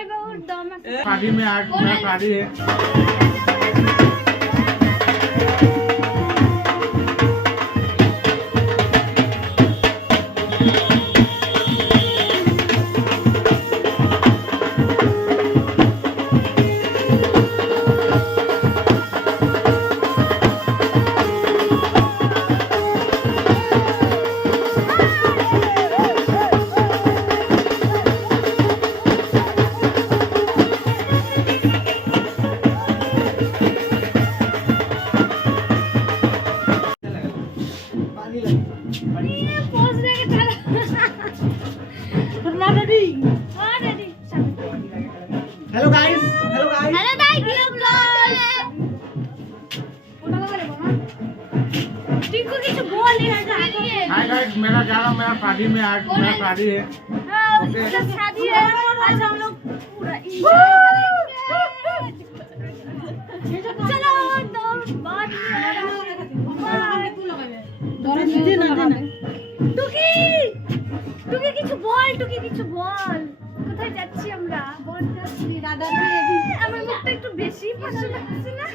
जमाई बहू दामाद शादी में आज मेरा शादी है। हेलो गाइस टिंकू की जो बोल है हाय गाइस मेरा शादी में आज मेरा शादी है। उसका शादी है आज हम लोग पूरा चलो तो बाद টুকি কিছু বল কোথায় যাচ্ছি আমরা আমার মুখটা একটু বেশি ফর্সা লাগছে না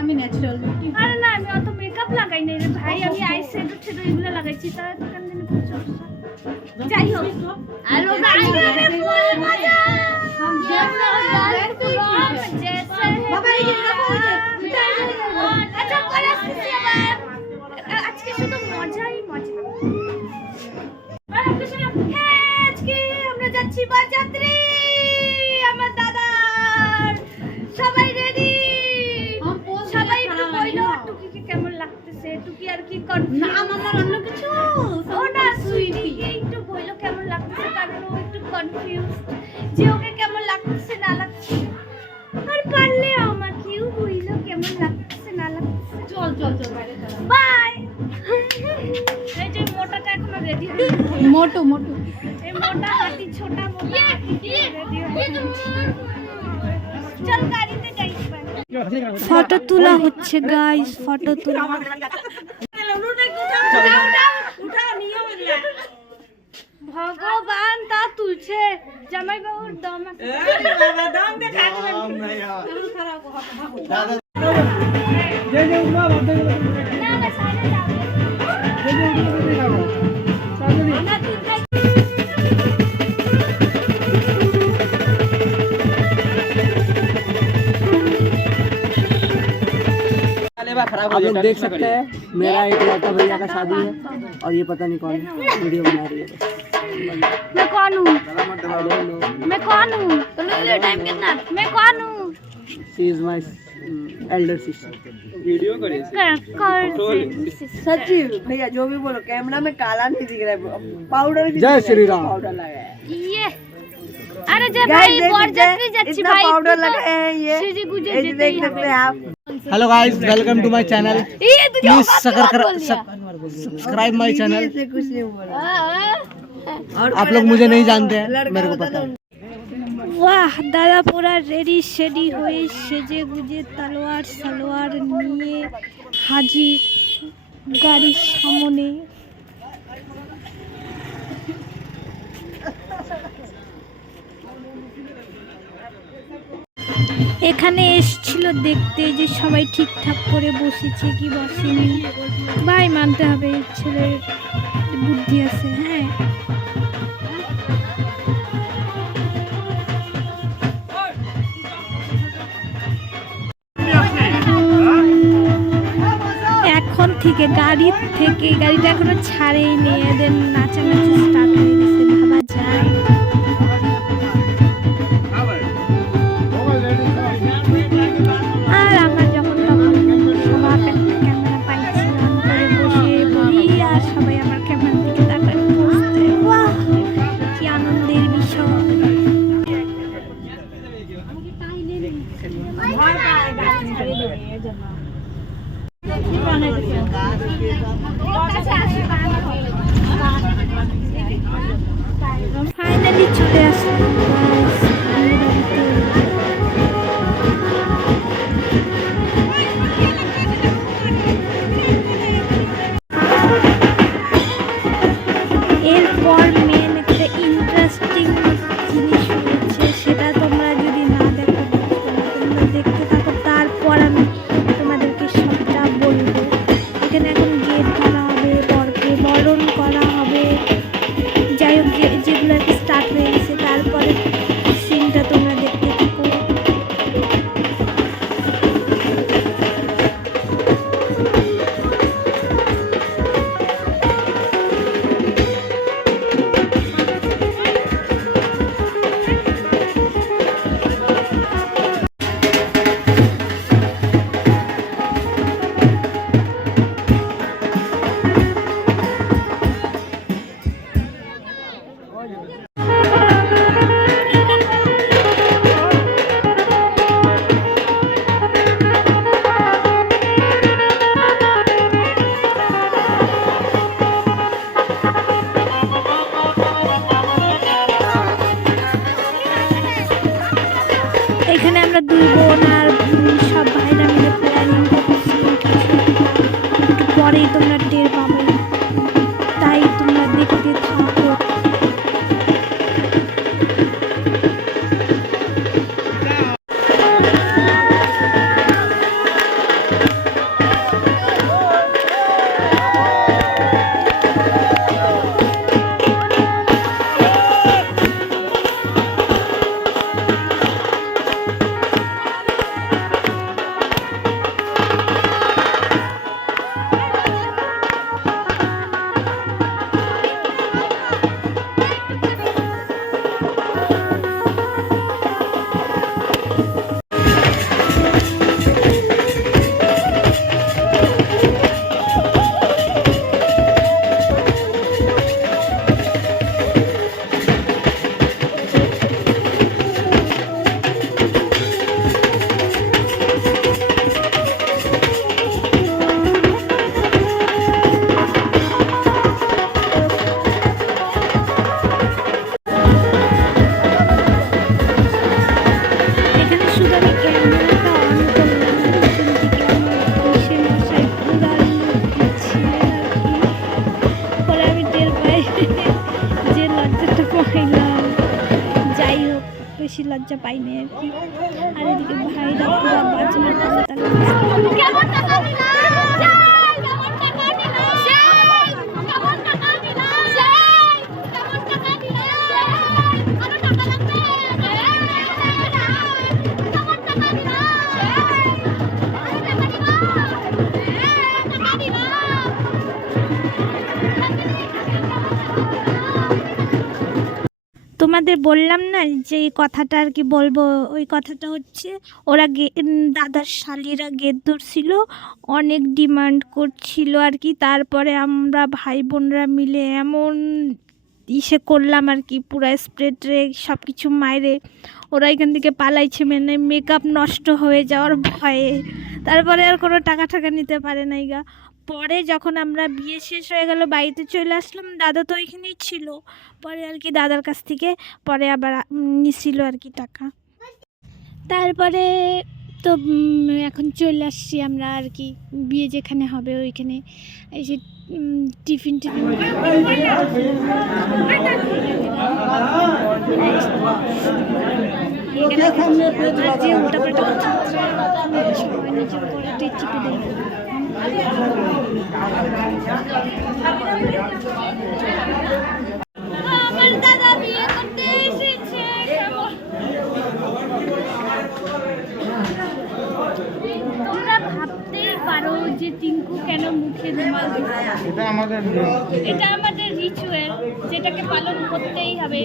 আমি ন্যাচারাল আরে না আমি অত মেকআপ লাগাই নাই রে ভাই আমি আই শ্যাডো এগুলো লাগাইছি তার দোকান থেকে প্রচুর যাই হোক হ্যালো গাইস মজা हम जैसे बाबा ये अच्छा আজকে শুধু মজাই মজা আজকে আমরা যাচ্ছি বরযাত্রী আমার দাদার সবাই রেডি সবাই একটু বইলো টুকিকে কেমন লাগতেছে টুকি আর কি নাম আমার অন্য কিছু ও না সুইটি একটু বইলো কেমন লাগতেছে কারণ ও একটু কনফিউজ যে ওকে কেমন লাগতেছে না লাগতেছে আর পারলে আমার কেউ বইলো কেমন লাগতেছে না লাগতেছে চল বাইরে চল বাই এই যে মোটাটা এখনো রেডি হয়নি মোটু এই মোটা হাতি ছোটা মোটা রেডি হয়নি চল গাড়িতে যাই ফটো তোলা হচ্ছে গাইস ফটো তোলা ভগবান তা তুলছে জামাই বাবুর দম আছে না না সাইডে যাও आप लोग देख सकते हैं मेरा एक लड़का भैया का शादी है और ये पता नहीं कौन वीडियो बना रही है। मैं कौन हूँ टाइम कितना मैं कौन हूँ she is my Elder sister. Video करिए सच्ची भैया जो भी बोलो कैमरा में काला नहीं दिख रहा है पाउडर जय श्री राम पाउडर लगाया है ये अरे जय भाई बरযাত্রী যাচ্ছি ভাই पाउडर लगाए हैं ये सीधी गुजर ये देख सकते हैं आप। Hello guys welcome to my channel ये तुझे प्लीज सब्सक्राइब माय चैनल। ऐसे कुछ नहीं बोला आप लोग मुझे नहीं जानते हैं मेरे को पता है। वाह दादा पूरा रेडी शेडी হয়ে সেজে গুজে তলোয়ার সালোয়ার নিয়ে হাজির গাড়ির সামনে এখানে এসেছিল দেখতে যে সবাই ঠিকঠাক করে বসেছে কি বসেনি ভাই মানতে হবে ছেলের বুদ্ধি আছে হ্যাঁ এখন থেকে গাড়িটা এখনো ছাড়েইনি এদের নাচানাচি স্টার্ট হয়ে গেছে ভাবা যায় আর আমরা যখন তখন সবার একটা ক্যামেরা পাইছিলাম বসে পড়ি আর সবাই আমার ক্যামেরার দিকে তাকায় বসতে বাহ কি আনন্দের বিষয় যাই হোক যেগুলো আর কি স্টার্ট হয়ে গেছে, তারপরে সিনটা তোমরা দেখতে থাকো। এখানে আমরা দুই বোন আর সব ভাইরা মিলে প্ল্যানিং করছি, একটু পরেই তোমরা টের পাবে, তাই তোমরা দেখতে থাকো। বেশি লজ্জা পাইনি আর কি। আর এদিকে ভাইরা পুরো বাজনা তোমাদের বললাম না যে এই কথাটা আর কি বলবো, ওই কথাটা হচ্ছে ওরা দাদার শালিরা গেট ধরছিল, অনেক ডিমান্ড করছিল আর কি। তারপরে আমরা ভাই বোনরা মিলে এমন ইসে করলাম আর কি, পুরো স্প্রে ট্রে সব কিছু মাইরে ওরা এখান থেকে পালাইছে, মানে মেকআপ নষ্ট হয়ে যাওয়ার ভয়ে। তারপরে আর কোনো টাকা নিতে পারে নাই গা। পরে যখন আমরা বিয়ে শেষ হয়ে গেল বাড়িতে চলে আসলাম, দাদা তো ওইখানেই ছিল, পরে আর কি দাদার কাছ থেকে পরে আবার নিছিল আর কি টাকা। তারপরে তো এখন চলে আসছি আমরা আর কি বিয়ে যেখানে হবে ওইখানে। এই যে টিফিন যে উল্টাপাল্টা কথা সবাই নিজের কড়াতে চিপে দেয়। আমার দাদা বিয়ে করতে এসেছে। তোমরা ভাবতেই পারো যে টিঙ্কু কেন মুখে রুমাল দিচ্ছে। এটা আমাদের রিচুয়াল, যেটাকে পালন করতেই হবে।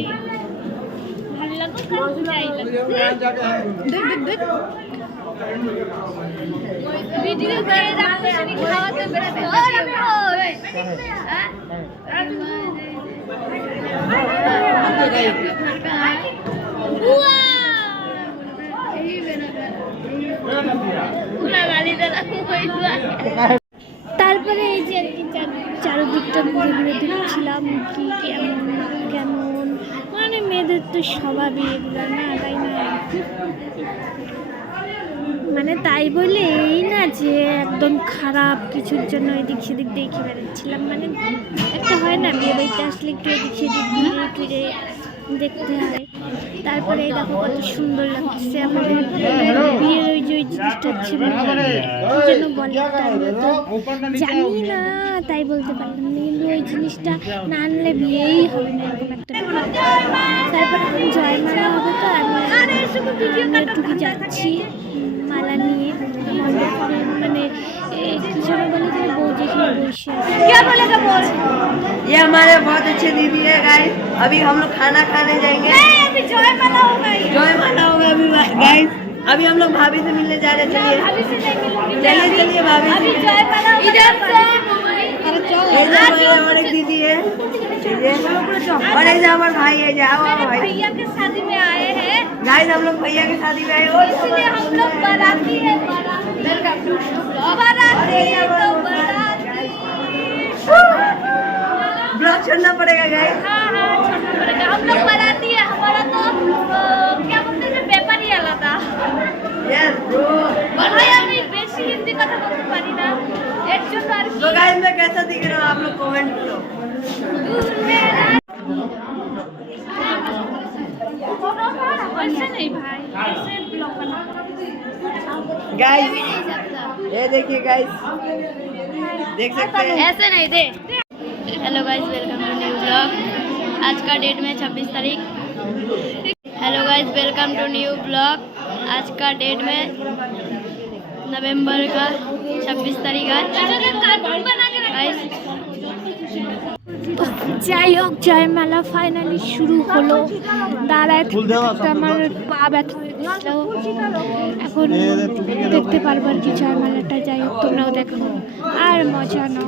ভালো লাগুক আর যাই লাগুক। ভিডিও করে রাখছি খাওয়াতে বেরোতে তারপরে এই যে আর কি চারদিকটা ঘুরে ঘুরে দেখছিলাম কি কেমন মানে মেয়েদের তো স্বভাবই এগুলো না, তাই না? মানে তাই বলে এই না যে একদম খারাপ কিছুর জন্য এদিক সেদিক দেখে বেড়াচ্ছিলাম। মানে একটা হয় না বিয়ে বাড়িতে আসলে একটু এদিক সেদিক ঘুরে ফিরে দেখতে হয়। তারপরে এই দেখো কত সুন্দর লাগছে আমাদের বিয়ের ওই যে ওই জিনিসটা হচ্ছে যেন বলে আমরা তো জানি না, তাই বলতে পারলাম না, কিন্তু ওই জিনিসটা না আনলে বিয়েই হবে না এরকম একটা। তারপরে এখন জয়মালা হবে, তো আমি একটু যাচ্ছি মালা নিয়ে, মানে কিছু বলে যে বউ যেখানে বসে ये हमारे बहुत अच्छे दीदी है गाइस। अभी हम लोग खाना खाने जाएंगे। अभी जयमाला होगा अभी गाइस। अभी हम लोग भाभी से मिलने जा रहे हैं। चलिए चलिए भाभी से। और एक दीदी है और एक हमारे भाई है। जाओ भाई, भैया के शादी में आए हैं गाइस हम लोग भैया की शादी में आए हो, इसलिए हम लोग बाराती है। ब्लॉग छोड़ना पड़ेगा गाइस। हाँ छोड़ना पड़ेगा, हम लोग बाराती है। हमारा तो क्या बोलते हैं व्यापारी आलादा। Yes bro. भाई আমি বেশি হিন্দি কথা বলতে পারি না, এর জন্য আর কি। तो गाइस मैं कैसा दिख रहा हूँ आप लोग कमेंट करो। ऐसे नहीं भाई, ऐसे ब्लॉग बना। गाइस ये देखिए गाइस, देख सकते हैं। ऐसे नहीं दे। Hello guys, welcome to new blog. आज का डेट में 26 तारीख। Hello guys, welcome to new blog. आज का डेट में नवंबर का 26 तारीख आज। गाइस যাই হোক, জয়মালা ফাইনালি শুরু হলো। দাঁড়ায় থাকতে আমার পা ব্যথা হয়ে গেছিল, এখন দেখতে পারবো আর কি জয়মালাটা। যাই হোক, তোমরাও দেখো আর মজা নাও।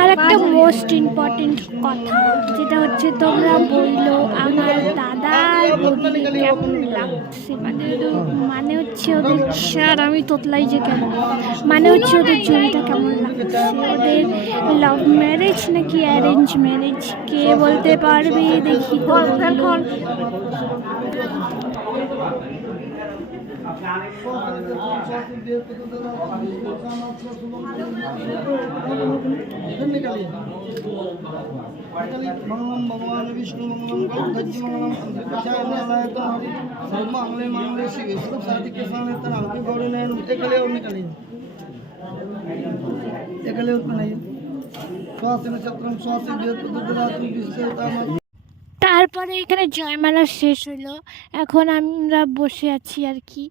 আর একটা মোস্ট ইম্পর্টেন্ট কথা, যেটা হচ্ছে তোমরা বললো আমার দাদার বৌদিকে কেমন লাগছে। মানে হচ্ছে ওদের, আর আমি তোতলাই যে কেমন, মানে হচ্ছে ওদের জড়িটা কেমন লাগছে। ওদের লাভ ম্যারেজ নাকি অ্যারেঞ্জ ম্যারেজ, কে বলতে পারবে? দেখি তো এখন। मंगलम भगवान विष्णु मंगलम गणपति मंगलम विचार नारायण हरि सर्व मंगले मंगले शिवे सब साथी के सामने तना के गौरी नयन एकले और निकलिए एकले और बनाइए श्वास नक्षत्रम श्वास वेद दुर्दातु विश्वताम। তারপরে এখানে জয়মালা শেষ হলো, এখন আমরা বসে আছি আর কি।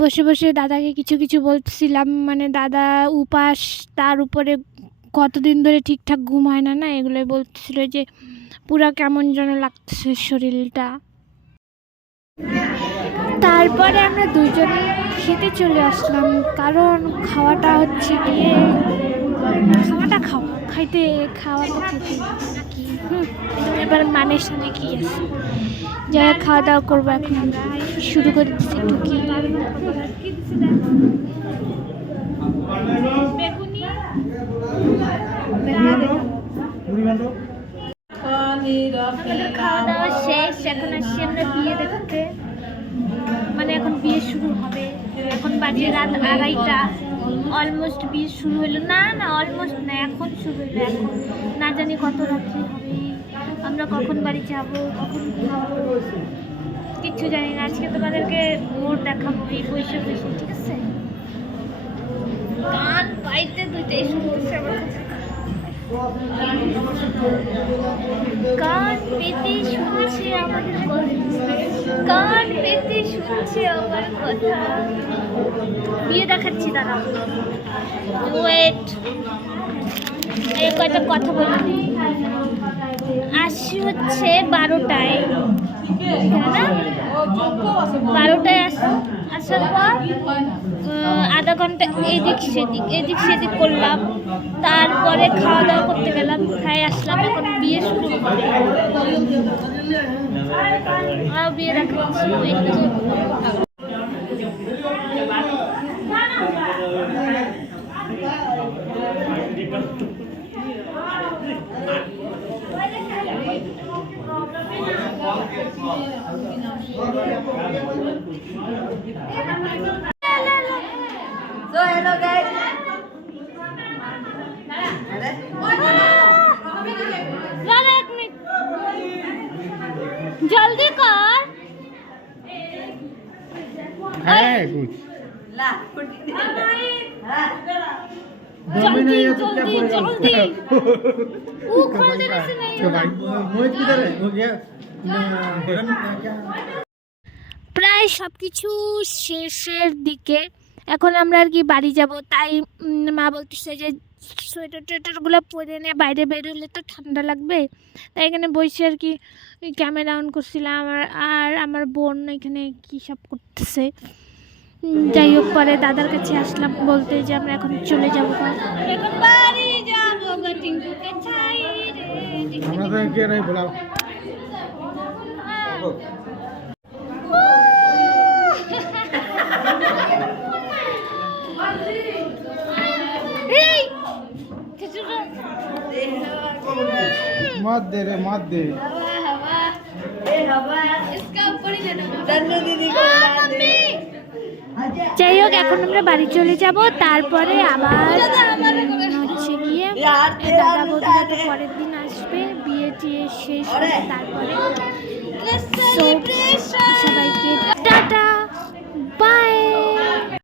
বসে বসে দাদাকে কিছু কিছু বলছিলাম, মানে দাদা উপাস, তার উপরে কতদিন ধরে ঠিকঠাক ঘুম হয় না, এগুলোই বলছিল যে পুরা কেমন যেন লাগছে শরীরটা। তারপরে আমরা দুজনে খেতে চলে আসলাম, কারণ খাওয়াটা হচ্ছে গিয়ে খাওয়াটা খেতে নাকি এবার মানের সামনে কি আছে। যাই খাওয়া দাওয়া করবো এখন আমরা, শুরু করে দিচ্ছি। একটু কি খাওয়া দাওয়া শেষ, এখন আসছি আমরা বিয়ে দেখতে। মানে এখন বিয়ে শুরু হবে, এখন বাজে রাত 2:30। অলমোস্ট বিয়ে শুরু হলো, না অলমোস্ট না, এখন শুরু হলো। এখন না জানি কত রাত্রি হবে, আমরা কখন বাড়ি যাব, কখন ঘুমাবো কিচ্ছু জানি না। আজকে তোমাদেরকে মোড় দেখাবো এই বসে বসে, ঠিক আছে? গান পাইতে দুইটাই শুনতেছে আমার কাছে। কান পেতে শুনছে আমাদের কথা, কান পেতে শুনছে আমার কথা। বিয়ে দেখাচ্ছি, দাঁড়া ওয়েট, এই কয়টা কথা বলি। আসি হচ্ছে 12টায়, না 12টায় আসার পর আধা ঘন্টা এদিক সেদিক করলাম, তারপরে খাওয়া দাওয়া করতে গেলাম, খাই আসলাম। এখন বিয়ে শুরু হবে, বিয়ে দেখাচ্ছি। So hello guys. है कुछ ला फुटी हाँ जल्दी नहीं है तो क्या जल्दी, बोलेगा जल्दी। वो खोल देने से नहीं तो भाई मोहित किधर है हो गया क्या প্রায় সব কিছু শেষের দিকে এখন আমরা আর কি বাড়ি যাব, তাই মা বলতেছে যে সোয়েটার টোয়েটারগুলো পরে নিয়ে বাইরে বেরোলে তো ঠান্ডা লাগবে, তাই এখানে বসে আর কি ক্যামেরা অন করছিলাম। আর আমার বোন এখানে কী সব করতেছে। যাই হোক, পরে দাদার কাছে আসলাম বলতে যে আমরা এখন চলে যাবো, এখন বাড়ি যাবো গো টিঙ্কুকে ছাইরে। हमरा तो क्या नहीं बोला এই কিছুটা मत दे रे मत दे हवा हवा ए हवा इसका ऊपर ही लेना तन्नू दीदी को बुला दे যাই হোক, এখন আমরা বাড়ি চলে যাব, তারপরে আবার হচ্ছে গিয়ে यार দাদা বৌদিরা তো পরের দিন আসবে, বিয়ে টিয়ে শেষ হবে, তারপরে সবাইকে টাটা বাই।